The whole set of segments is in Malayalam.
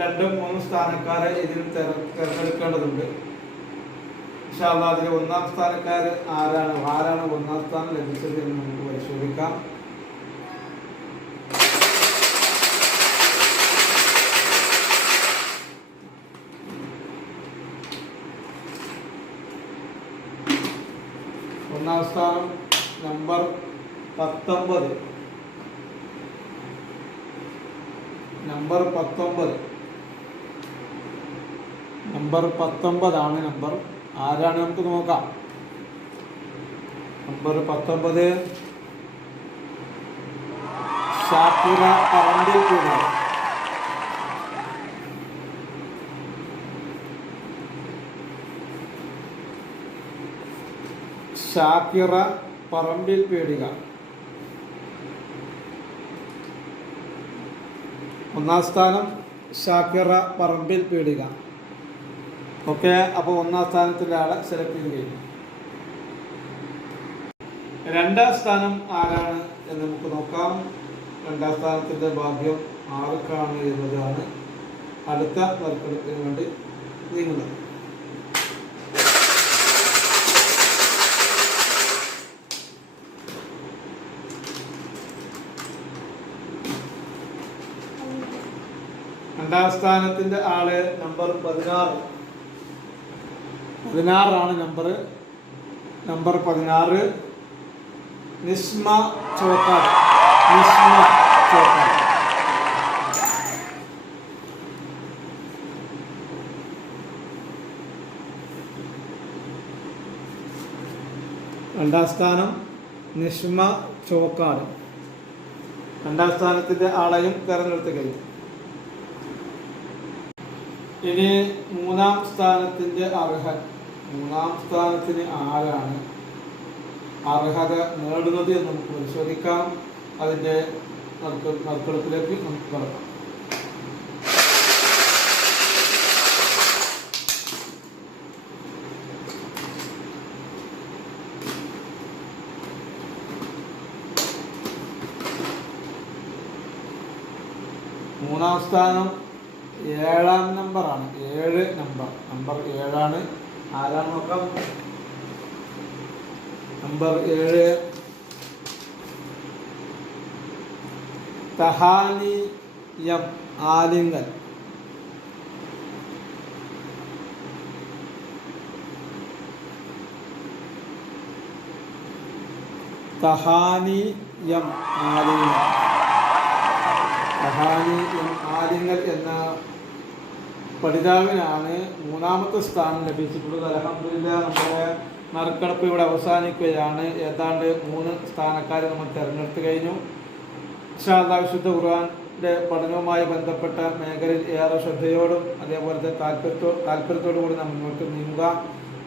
രണ്ടും മൂന്നും സ്ഥാനക്കാരെ ഇതിൽ തിരഞ്ഞെടുക്കേണ്ടതുണ്ട്. ഇൻഷാ അല്ലാഹ് അതിൽ ഒന്നാം സ്ഥാനക്കാര് ആരാണ് ഒന്നാം സ്ഥാനം ലഭിച്ചത് എന്ന് നമുക്ക് പരിശോധിക്കാം. ഒന്നാം സ്ഥാനം നമ്പർ 19. നമ്പർ 19 ആണ് നമ്പർ. ആരാണ് നമുക്ക് നോക്കാം. നമ്പർ 19 ഷാക്കിറ പറമ്പിൽപീടിക. ഷാക്കിറ പറമ്പിൽപീടിക ഒന്നാം സ്ഥാനം ഷാക്കിറ പറമ്പിൽപീടിക. ഓക്കെ, അപ്പോൾ ഒന്നാം സ്ഥാനത്തിൻ്റെ ആളെ സെലക്ട് ചെയ്ത് കഴിഞ്ഞു. രണ്ടാം സ്ഥാനം ആരാണ് എന്ന് നമുക്ക് നോക്കാം. രണ്ടാം സ്ഥാനത്തിൻ്റെ ഭാഗ്യം ആർക്കാണ് എന്നതാണ് അടുത്ത നറുക്കെടുപ്പിന് വേണ്ടി നീങ്ങുന്നത്. രണ്ടാം സ്ഥാനത്തിന്റെ ആള് നമ്പർ 16 ആണ്. നമ്പർ 16 നിസ്മ ചോക്കാട്. രണ്ടാം സ്ഥാനം നിസ്മ ചോക്കാട്. രണ്ടാം സ്ഥാനത്തിന്റെ ആളെയും തെരഞ്ഞെടുത്ത് കഴിഞ്ഞു. ഇനി മൂന്നാം സ്ഥാനത്തിന്റെ അർഹൻ. മൂന്നാം സ്ഥാനത്തിന് ആരാണ് അർഹത നേടുന്നത് എന്ന് നമുക്ക് പരിശോധിക്കാം. അതിന്റെ നറുക്കെടുപ്പിലേക്ക് നമുക്ക് കടക്കാം. മൂന്നാം സ്ഥാനം 7 നമ്പറാണ്. 7 നമ്പർ 7 ആരാണ് നോക്കാം. Number 7 തഹാനി M Alingal. തഹാനി M Alingal എന്ന പഠിതാവിനാണ് മൂന്നാമത്തെ സ്ഥാനം ലഭിച്ചിട്ടുള്ളത്. അൽഹംദുലില്ലാഹ് നമ്മുടെ നറുക്കെടുപ്പ് ഇവിടെ അവസാനിക്കുകയാണ്. ഏതാണ്ട് 3 സ്ഥാനക്കാരെ നമ്മൾ തിരഞ്ഞെടുത്തു കഴിഞ്ഞു. ഇൻഷാ അല്ലാഹ് വിശുദ്ധ ഖുർആന്റെ പഠനവുമായി ബന്ധപ്പെട്ട മേഖലയിൽ ഏറെ ശ്രദ്ധയോടും അതേപോലത്തെ താല്പര്യത്തോടു കൂടി നാം മുന്നോട്ട് നീങ്ങുക.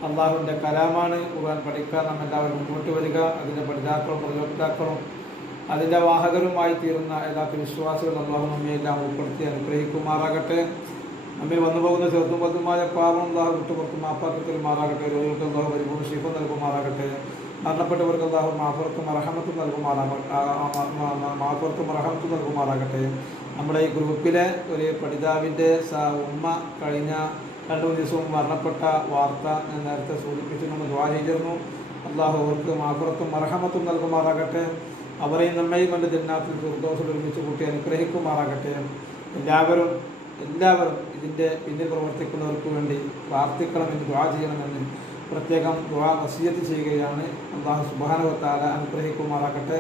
അള്ളാഹുവിൻ്റെ കലാമാണ്. ഖുർആൻ പഠിക്കാൻ നാം എല്ലാവരും മുന്നോട്ട് വരിക. അതിൻ്റെ പഠിതാക്കളും പ്രയോക്താക്കളും അതിൻ്റെ വാഹകരുമായി തീരുന്ന യഥാർത്ഥ വിശ്വാസികൾ അള്ളാഹു നമ്മയെല്ലാം ഉൾപ്പെടുത്തി അനുഗ്രഹിക്കുമാറാകട്ടെ. നമ്മിൽ വന്നു പോകുന്ന ചെറുതും വലുതുമായ പാപം അള്ളാഹു വിട്ടുപുറത്ത് മാപ്പാക്കി തരുമാറാകട്ടെ. രോഗികൾക്ക് അള്ളാഹു പരിപൂർണ്ണ ശിഫ നൽകുമാറാകട്ടെ. മരണപ്പെട്ടവർക്ക് അള്ളാഹു മാഫറത്തും അർഹമത്തും നൽകുമാറാകട്ടെ. നമ്മുടെ ഈ ഗ്രൂപ്പിലെ ഒരു പഠിതാവിൻ്റെ ഉമ്മ കഴിഞ്ഞ 2 ദിവസവും മരണപ്പെട്ട വാർത്ത ഞാൻ നേരത്തെ സൂചിപ്പിച്ചു. നമ്മൾ ദുആ ചെയ്തിരുന്നു. അള്ളാഹു അവർക്ക് മാഫറത്തും അർഹമത്തും നൽകുമാറാകട്ടെ. അവരെയും നമ്മയും കൊണ്ട് ജന്നാത്തിൽ ഫിർദൗസിൽ ഒരുമിച്ച് കൂട്ടി അനുഗ്രഹിക്കുമാറാകട്ടെ. എല്ലാവരും ഇതിൻ്റെ പിന്നിൽ പ്രവർത്തിക്കുന്നവർക്ക് വേണ്ടി പ്രാർത്ഥിക്കണമെന്ന് ദുആ ചെയ്യണമെന്ന് പ്രത്യേകം ദുആ വസിയത്ത് ചെയ്യുകയാണ്. അല്ലാഹു സുബ്ഹാനഹു വ തആല അനുഗ്രഹിക്കുമാറാകട്ടെ.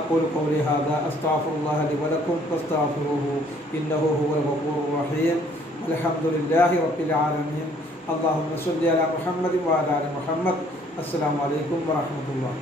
അഖൂലു ഖൗലി ഹാദാ അസ്തഗ്ഫിറുല്ലാഹ ലി വ ലക്കും ഫസ്തഗ്ഫിറൂഹു ഇന്നഹു ഹുവൽ ഗഫൂറുർ റഹീം. അൽഹംദുലില്ലാഹി റബ്ബിൽ ആലമീൻ. അല്ലാഹുമ്മ സ്വല്ലി അലാ മുഹമ്മദിൻ വ അലാ ആലി മുഹമ്മദ്. അസ്സലാമു അലൈക്കും വ റഹ്മത്തുള്ളാഹി.